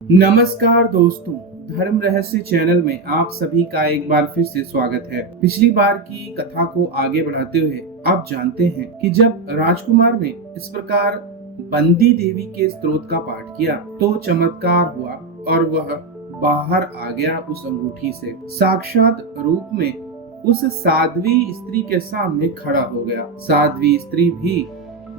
नमस्कार दोस्तों, धर्म रहस्य चैनल में आप सभी का एक बार फिर से स्वागत है। पिछली बार की कथा को आगे बढ़ाते हुए आप जानते हैं कि जब राजकुमार ने इस प्रकार बंदी देवी के स्तोत्र का पाठ किया तो चमत्कार हुआ और वह बाहर आ गया उस अंगूठी से साक्षात रूप में उस साध्वी स्त्री के सामने खड़ा हो गया। साध्वी स्त्री भी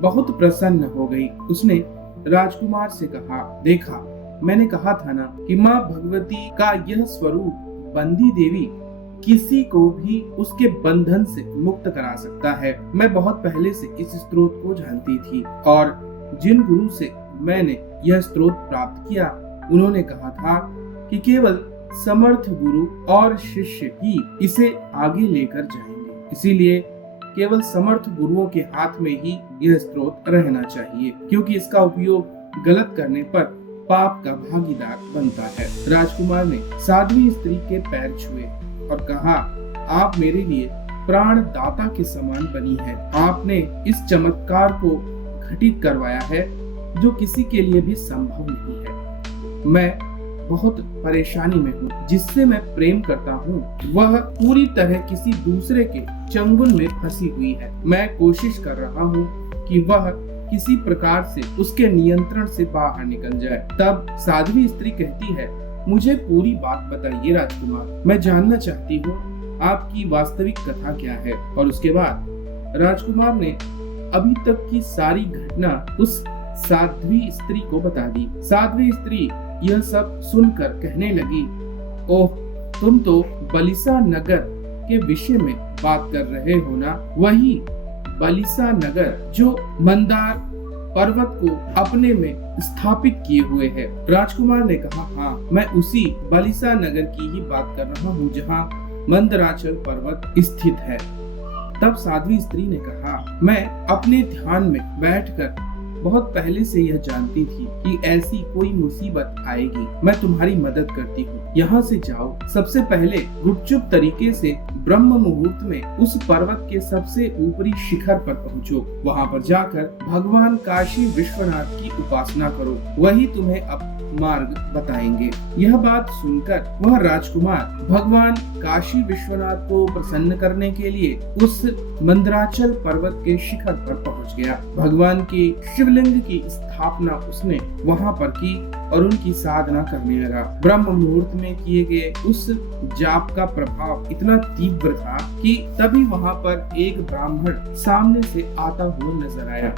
बहुत प्रसन्न हो गई। उसने राजकुमार से कहा, देखा, मैंने कहा था ना कि माँ भगवती का यह स्वरूप बंदी देवी किसी को भी उसके बंधन से मुक्त करा सकता है। मैं बहुत पहले से इस स्त्रोत को जानती थी और जिन गुरु से मैंने यह स्त्रोत प्राप्त किया उन्होंने कहा था कि केवल समर्थ गुरु और शिष्य ही इसे आगे लेकर जाएंगे। इसीलिए केवल समर्थ गुरुओं के हाथ में ही यह स्त्रोत रहना चाहिए, क्योंकि इसका उपयोग गलत करने पर पाप का भागीदार बनता है। राजकुमार ने साध्वी स्त्री के पैर छुए और कहा, आप मेरे लिए प्राण दाता के समान बनी है। आपने इस चमत्कार को घटित करवाया है जो किसी के लिए भी संभव नहीं है। मैं बहुत परेशानी में हूँ। जिससे मैं प्रेम करता हूँ वह पूरी तरह किसी दूसरे के चंगुल में फंसी हुई है। मैं कोशिश कर रहा हूँ कि वह किसी प्रकार से उसके नियंत्रण से बाहर निकल जाए। तब साध्वी स्त्री कहती है, मुझे पूरी बात बताइए राजकुमार, मैं जानना चाहती हूँ आपकी वास्तविक कथा क्या है। और उसके बाद राजकुमार ने अभी तक की सारी घटना उस साध्वी स्त्री को बता दी। साध्वी स्त्री यह सब सुनकर कहने लगी, ओह, तुम तो बलिसा नगर के विषय में बात कर रहे हो ना? वही बलिसा नगर जो मंदार पर्वत को अपने में स्थापित किए हुए है। राजकुमार ने कहा, हाँ, मैं उसी बलिसा नगर की ही बात कर रहा हूँ जहाँ मंदराचल पर्वत स्थित है। तब साध्वी स्त्री ने कहा, मैं अपने ध्यान में बैठकर बहुत पहले से यह जानती थी कि ऐसी कोई मुसीबत आएगी। मैं तुम्हारी मदद करती हूँ। यहाँ से जाओ। सबसे पहले गुपचुप तरीके से ब्रह्म मुहूर्त में उस पर्वत के सबसे ऊपरी शिखर पर पहुँचो। वहाँ पर जाकर भगवान काशी विश्वनाथ की उपासना करो। वही तुम्हें अब मार्ग बताएंगे। यह बात सुनकर वह राजकुमार भगवान काशी विश्वनाथ को प्रसन्न करने के लिए उस मंदराचल पर्वत के शिखर पर पहुंच गया। भगवान के शिवलिंग की स्थापना उसने वहां पर की और उनकी साधना करने लगा। ब्रह्म मुहूर्त में किए गए उस जाप का प्रभाव इतना तीव्र था कि तभी वहां पर एक ब्राह्मण सामने से आता हुआ नजर आया।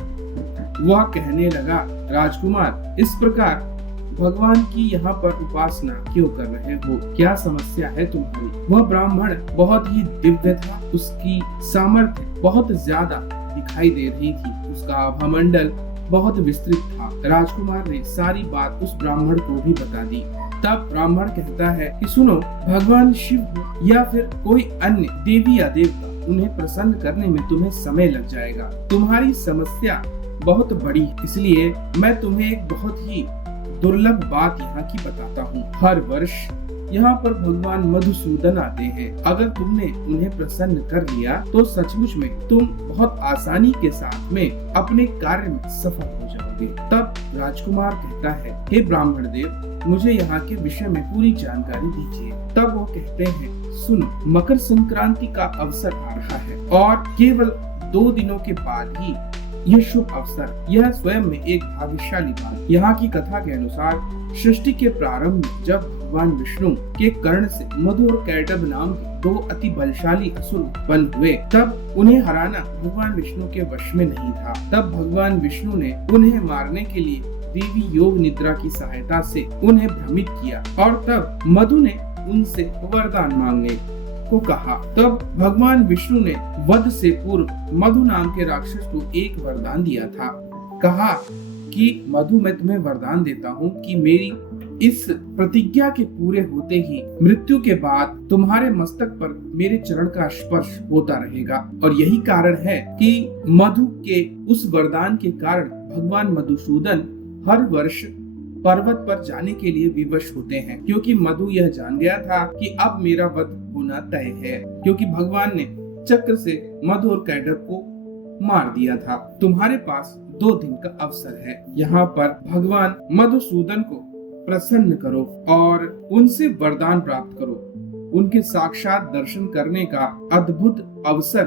वह कहने लगा, राजकुमार, इस प्रकार भगवान की यहाँ पर उपासना क्यों कर रहे हो? क्या समस्या है तुम्हारी? वह ब्राह्मण बहुत ही दिव्य था। उसकी सामर्थ्य बहुत ज्यादा दिखाई दे रही थी। उसका आभामंडल बहुत विस्तृत था। राजकुमार ने सारी बात उस ब्राह्मण को भी बता दी। तब ब्राह्मण कहता है कि सुनो, भगवान शिव या फिर कोई अन्य देवी या देवता, उन्हें प्रसन्न करने में तुम्हें समय लग जाएगा। तुम्हारी समस्या बहुत बड़ी, इसलिए मैं तुम्हें एक बहुत ही दुर्लभ बात यहाँ की बताता हूँ। हर वर्ष यहाँ पर भगवान मधुसूदन आते हैं। अगर तुमने उन्हें प्रसन्न कर लिया तो सचमुच में तुम बहुत आसानी के साथ में अपने कार्य में सफल हो जाओगे। तब राजकुमार कहता है, हे ब्राह्मण देव, मुझे यहाँ के विषय में पूरी जानकारी दीजिए। तब वो कहते हैं, सुनो, मकर संक्रांति का अवसर आ रहा है और केवल 2 दिनों के बाद ही यह शुभ अवसर, यह स्वयं में एक भाग्यशाली बात। यहाँ की कथा के अनुसार सृष्टि के प्रारंभ में जब भगवान विष्णु के कर्ण से मधु और कैटभ नाम के 2 अति बलशाली असुर उत्पन्न हुए, तब उन्हें हराना भगवान विष्णु के वश में नहीं था। तब भगवान विष्णु ने उन्हें मारने के लिए देवी योग निद्रा की सहायता से उन्हें भ्रमित किया और तब मधु ने उनसे वरदान मांगने को कहा। तब भगवान विष्णु ने वध से पूर्व मधु नाम के राक्षस को एक वरदान दिया था। कहा कि मधु, मैं तुम्हें वरदान देता हूँ कि मेरी इस प्रतिज्ञा के पूरे होते ही मृत्यु के बाद तुम्हारे मस्तक पर मेरे चरण का स्पर्श होता रहेगा। और यही कारण है कि मधु के उस वरदान के कारण भगवान मधुसूदन हर वर्ष पर्वत पर जाने के लिए विवश होते हैं, क्योंकि मधु यह जान गया था कि अब मेरा वध होना तय है, क्योंकि भगवान ने चक्र से मधु और कैटभ को मार दिया था। तुम्हारे पास 2 दिन का अवसर है। यहाँ पर भगवान मधुसूदन को प्रसन्न करो और उनसे वरदान प्राप्त करो। उनके साक्षात दर्शन करने का अद्भुत अवसर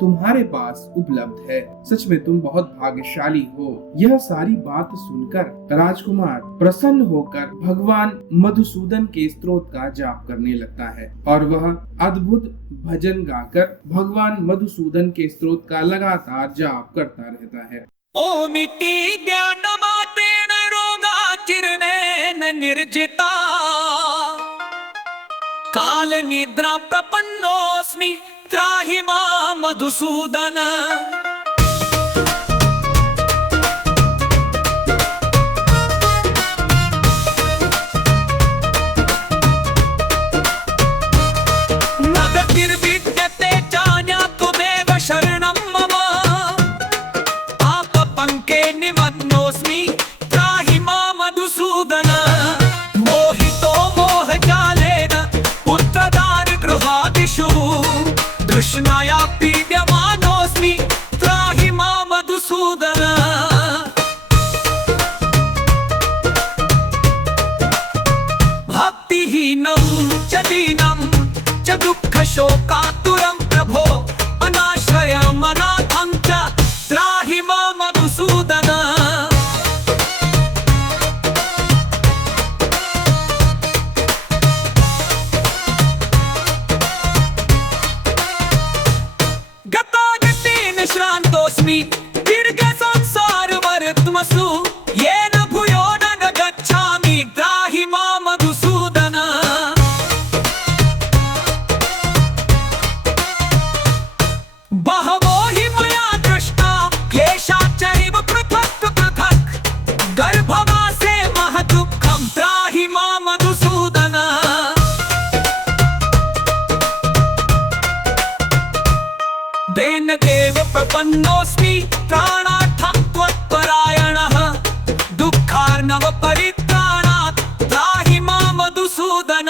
तुम्हारे पास उपलब्ध है। सच में तुम बहुत भाग्यशाली हो। यह सारी बात सुनकर राजकुमार प्रसन्न होकर भगवान मधुसूदन के स्तोत्र का जाप करने लगता है और वह अद्भुत भजन गाकर भगवान मधुसूदन के स्तोत्र का लगातार जाप करता रहता है। ओमिति ज्ञानमातेन रोगाचिर्नेन निर्जिता काल निद्रा प्रपन्नोऽस्मि त्राहि मां मधुसूदन। न गतिर्विद्यते चान्यात्तमेव शरणं मम पापपङ्के निमग्नोऽस्मि त्राहि मां मधुसूदन। मोहितो मोहजालेन पुत्रदारगृहादिषु तृष्णाया पीड्यमानोऽस्मि त्राहि मां मधुसूदन। भक्तिहीनं च दीनं च दुःखशोकातुरं प्रभो अनाश्रयम् अनाथं च त्राहि मां मधुसूदन। श्रान्तोऽस्मि दीर्घसंसारवर्त्मसु येन भूयो न गच्छामि त्राहि मां मधुसूदन। बहवो हि मया दृष्टा क्लेशाश्चैव पृथक् पृथक् गर्भवासे महदुःखं त्राहि मां मधुसूदन। तेन देव प्रपन्नोऽस्मि प्राणार्थं त्वत्परायणः दुःखार्णव परित्राणात् त्राहि मां मधुसूदन।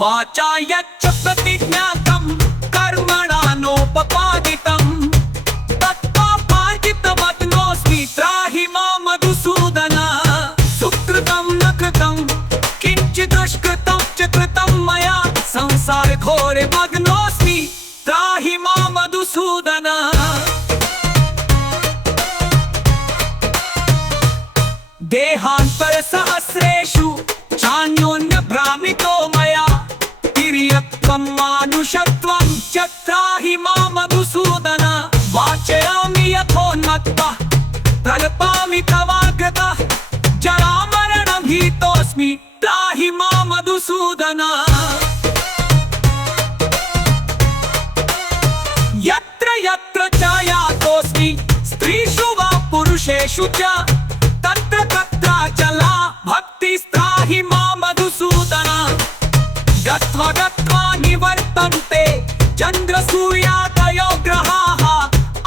वाचा यच्च प्रतिज्ञातं कर्मणा नोपपादितं तत्पापार्जितमग्नोऽस्मि त्राहि मां मधुसूदन। सुकृतं न कृतं किञ्चित् दुष्कृतं च कृतं मया संसार घोरे मग्नोऽस्मि त्राहि मां मधुसूदन। देहान्तर सहस्रेषु चान्योन्य भ्रामितो मया तिर्यक्त्वं मानुषत्वं च त्राहि मां मधुसूदन। वाचयामि यथोन्मत्तः कल्पामि तवागतः जरामरणभीतोऽस्मि त्राहि मां मधुसूदन। यत्र यत्र च यातोऽस्मि स्त्रीषु वा पुरुषेषु च तत्र तत्र चला भक्तिस्त्राहि मां मधुसूदन। गत्वा गत्वा निवर्तन्ते चन्द्रसूर्यादयो ग्रहाः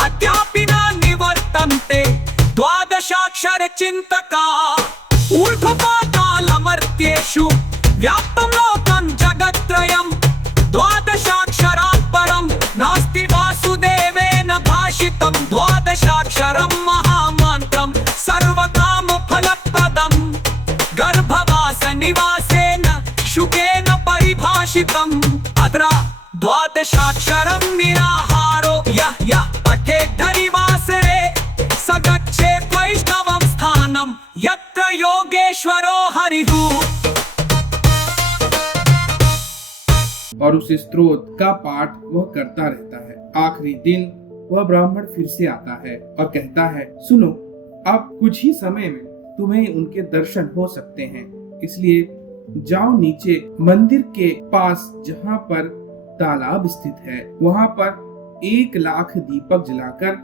अद्यापि न निवर्तन्ते द्वादशाक्षरचिन्तका ऊर्ध्वपातालमर्त्येषु व्याप्तं लोकं जगत्त्रयं द्वादशाक्षरात् परं नास्ति वासुदेवेन भाषितं द्वादशाक्षरं महामन्त्रं सर्वकामफलप्रदं गर्भवासनिवासेन शुकेन परिभाषितम्। अत्र द्वादशाक्षरं निराहारो यः पठेत् हरिवासरे स गच्छेत् वैष्णवं स्थानं यत्र योगेश्वरो हरिः। और उस स्तोत्र का पाठ वह करता रहता है। आखिरी दिन वह ब्राह्मण फिर से आता है और कहता है, सुनो, अब कुछ ही समय में तुम्हें उनके दर्शन हो सकते हैं, इसलिए जाओ नीचे मंदिर के पास जहाँ पर तालाब स्थित है, वहाँ पर 1,00,000 दीपक जलाकर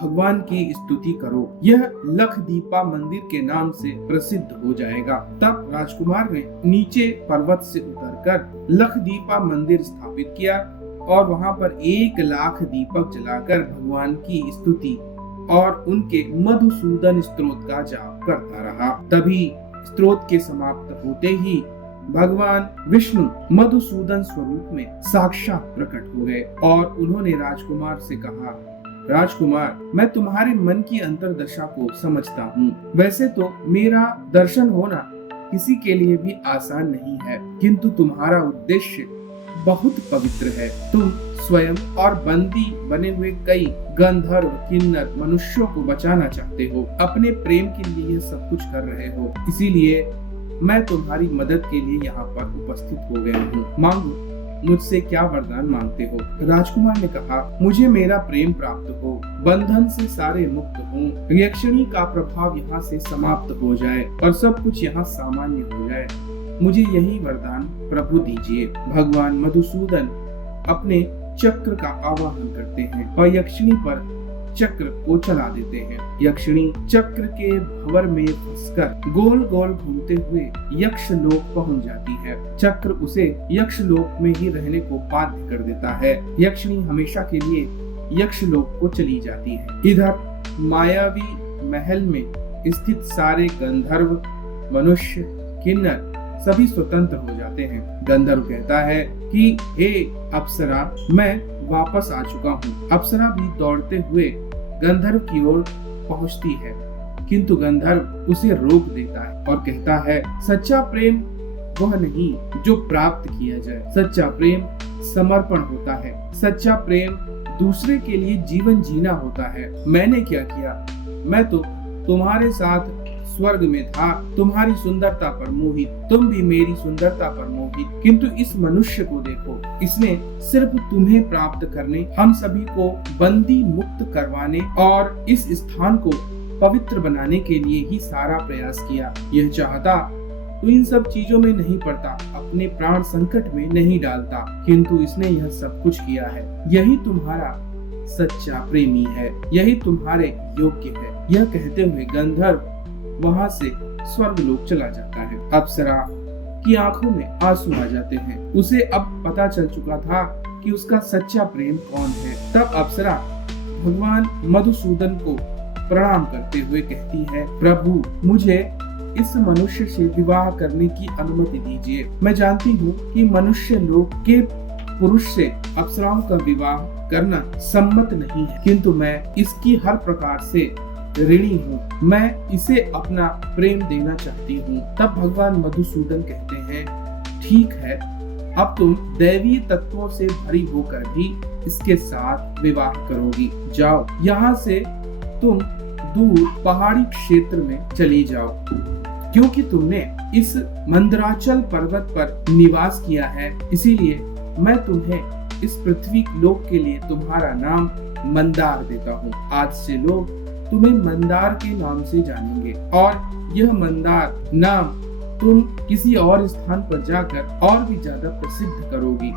भगवान की स्तुति करो। यह लखदीपा मंदिर के नाम से प्रसिद्ध हो जाएगा। तब राजकुमार ने नीचे पर्वत से उतरकर लखदीपा मंदिर स्थापित किया और वहां पर 1,00,000 दीपक जलाकर भगवान की स्तुति और उनके मधुसूदन स्तोत्र का जाप करता रहा। तभी स्तोत्र के समाप्त होते ही भगवान विष्णु मधुसूदन स्वरूप में साक्षात प्रकट हो गए और उन्होंने राजकुमार से कहा, राजकुमार, मैं तुम्हारे मन की अंतर्दशा को समझता हूँ। वैसे तो मेरा दर्शन होना किसी के लिए भी आसान नहीं है, किंतु तुम्हारा उद्देश्य बहुत पवित्र है। तुम स्वयं और बंदी बने हुए कई गंधर्व, किन्नर मनुष्यों को बचाना चाहते हो। अपने प्रेम के लिए यह सब कुछ कर रहे हो, इसीलिए मैं तुम्हारी मदद के लिए यहाँ पर उपस्थित हो गया हूँ। मांगो, मुझसे क्या वरदान मांगते हो? राजकुमार ने कहा, मुझे मेरा प्रेम प्राप्त हो, बंधन से सारे मुक्त हों, यक्षिणी का प्रभाव यहाँ से समाप्त हो जाए और सब कुछ यहाँ सामान्य हो जाए। मुझे यही वरदान प्रभु दीजिए। भगवान मधुसूदन अपने चक्र का आवाहन करते हैं और यक्षिणी पर चक्र को चला देते हैं। यक्षिणी चक्र के भंवर में फंसकर गोल गोल घूमते हुए यक्ष लोक पहुंच जाती है। चक्र उसे यक्ष लोक में ही रहने को बाध्य कर देता है। यक्षिणी हमेशा के लिए यक्ष लोक को चली जाती है। इधर मायावी महल में स्थित सारे गंधर्व, मनुष्य, किन्नर सभी स्वतंत्र हो जाते हैं। गंधर्व कहता है कि हे अप्सरा, मैं वापस आ चुका हूँ। अप्सरा भी दौड़ते हुए गंधर्व की ओर पहुँचती है, किंतु गंधर्व उसे रोक देता है और कहता है, सच्चा प्रेम वह नहीं जो प्राप्त किया जाए। सच्चा प्रेम समर्पण होता है। सच्चा प्रेम दूसरे के लिए जीवन जीना होता है। मैंने क्या किया? मैं तो तुम्हारे साथ स्वर्ग में था, तुम्हारी सुंदरता पर मोहित, तुम भी मेरी सुंदरता पर मोहित, किंतु इस मनुष्य को देखो, इसने सिर्फ तुम्हें प्राप्त करने, हम सभी को बंदी मुक्त करवाने और इस स्थान को पवित्र बनाने के लिए ही सारा प्रयास किया। यह चाहता तो इन सब चीजों में नहीं पड़ता, अपने प्राण संकट में नहीं डालता, किंतु इसने यह सब कुछ किया है। यही तुम्हारा सच्चा प्रेमी है, यही तुम्हारे योग्य है। यह कहते हुए गंधर्व वहाँ से स्वर्गलोक चला जाता है। अप्सरा की आंखों में आंसू आ जाते हैं। उसे अब पता चल चुका था कि उसका सच्चा प्रेम कौन है। तब अप्सरा भगवान मधुसूदन को प्रणाम करते हुए कहती है, प्रभु, मुझे इस मनुष्य से विवाह करने की अनुमति दीजिए। मैं जानती हूँ कि मनुष्य लोक के पुरुष से अप्सराओं का विवाह करना सम्मत नहीं है, किंतु मैं इसकी हर प्रकार से ऋणी हूँ। मैं इसे अपना प्रेम देना चाहती हूँ। तब भगवान मधुसूदन कहते हैं, ठीक है, अब तुम दैवीय तत्वों से भरी होकर भी इसके साथ विवाह करोगी। जाओ, यहाँ से तुम दूर पहाड़ी क्षेत्र में चली जाओ, क्योंकि तुमने इस मंदराचल पर्वत पर निवास किया है, इसीलिए मैं तुम्हें इस पृथ्वी लोक के लिए तुम्हारा नाम मंदार देता हूँ। आज से लोग तुम्हें मंदार के नाम से जानेंगे और यह मंदार नाम तुम किसी और स्थान पर जाकर और भी ज्यादा प्रसिद्ध करोगी।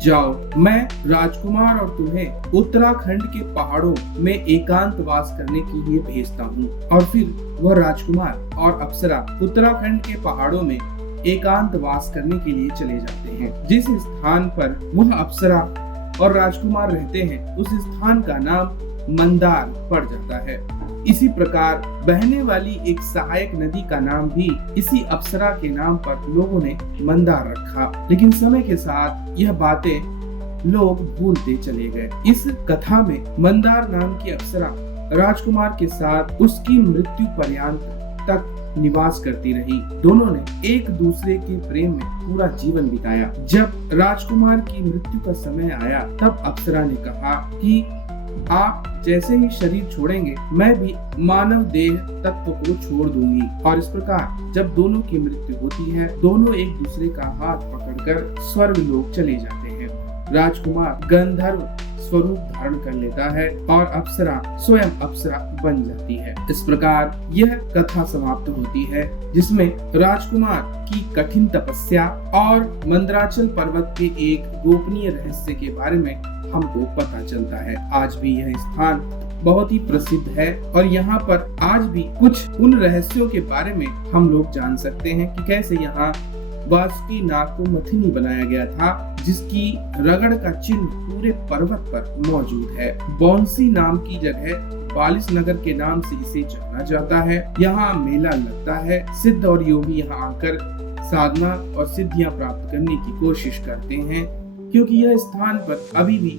जाओ, मैं राजकुमार और तुम्हें उत्तराखंड के पहाड़ों में एकांतवास करने के लिए भेजता हूँ। और फिर वह राजकुमार और अप्सरा उत्तराखंड के पहाड़ों में एकांतवास करने के लिए चले जाते हैं। जिस स्थान पर वह अप्सरा और राजकुमार रहते हैं, उस स्थान का नाम मंदार पड़ जाता है। इसी प्रकार बहने वाली एक सहायक नदी का नाम भी इसी अप्सरा के नाम पर लोगों ने मंदार रखा। लेकिन समय के साथ यह बातें लोग भूलते चले गए। इस कथा में मंदार नाम की अप्सरा राजकुमार के साथ उसकी मृत्यु पर्यंत तक निवास करती रही। दोनों ने एक दूसरे के प्रेम में पूरा जीवन बिताया। जब राजकुमार की मृत्यु का समय आया, तब अप्सरा ने कहा कि आप जैसे ही शरीर छोड़ेंगे, मैं भी मानव देह तत्व को छोड़ दूंगी। और इस प्रकार जब दोनों की मृत्यु होती है, दोनों एक दूसरे का हाथ पकड़कर स्वर्ग लोक चले जाते हैं। राजकुमार गंधर्व स्वरूप धारण कर लेता है और अप्सरा स्वयं अप्सरा बन जाती है। इस प्रकार यह कथा समाप्त होती है, जिसमें राजकुमार की कठिन तपस्या और मंदराचल पर्वत के एक गोपनीय रहस्य के बारे में हमको पता चलता है। आज भी यह स्थान बहुत ही प्रसिद्ध है और यहाँ पर आज भी कुछ उन रहस्यों के बारे में हम लोग जान सकते हैं कि कैसे यहाँ वासुकी नाग को मथिनी बनाया गया था, जिसकी रगड़ का चिन्ह पूरे पर्वत पर मौजूद है। बौंसी नाम की जगह बालिस नगर के नाम से इसे जाना जाता है। यहाँ मेला लगता है। सिद्ध और योगी यहाँ आकर साधना और सिद्धियां प्राप्त करने की कोशिश करते हैं, क्योंकि यह स्थान पर अभी भी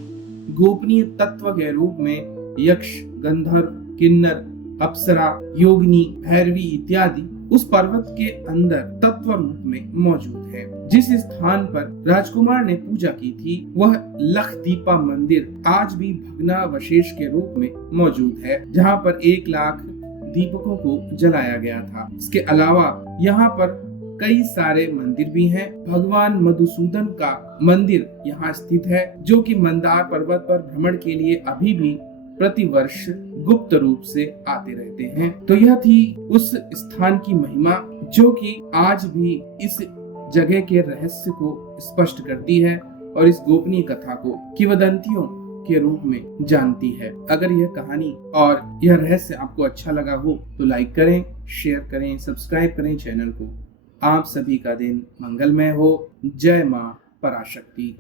गोपनीय तत्व के रूप में यक्ष, गंधर्व, किन्नर, अप्सरा, योगिनी, भैरवी इत्यादि उस पर्वत के अंदर तत्व रूप में मौजूद है। जिस स्थान पर राजकुमार ने पूजा की थी वह लखदीपा मंदिर आज भी भग्नावशेष के रूप में मौजूद है, जहाँ पर 1 लाख दीपकों को जलाया गया था। इसके अलावा यहाँ पर कई सारे मंदिर भी हैं। भगवान मधुसूदन का मंदिर यहाँ स्थित है, जो कि मंदार पर्वत पर भ्रमण के लिए अभी भी प्रतिवर्ष गुप्त रूप से आते रहते हैं। तो यह थी उस स्थान की महिमा, जो कि आज भी इस जगह के रहस्य को स्पष्ट करती है और इस गोपनीय कथा को किंवदंतियों के रूप में जानती है। अगर यह कहानी और यह रहस्य आपको अच्छा लगा हो तो लाइक करें, शेयर करें, सब्सक्राइब करें चैनल को। आप सभी का दिन मंगलमय हो। जय मां पराशक्ति।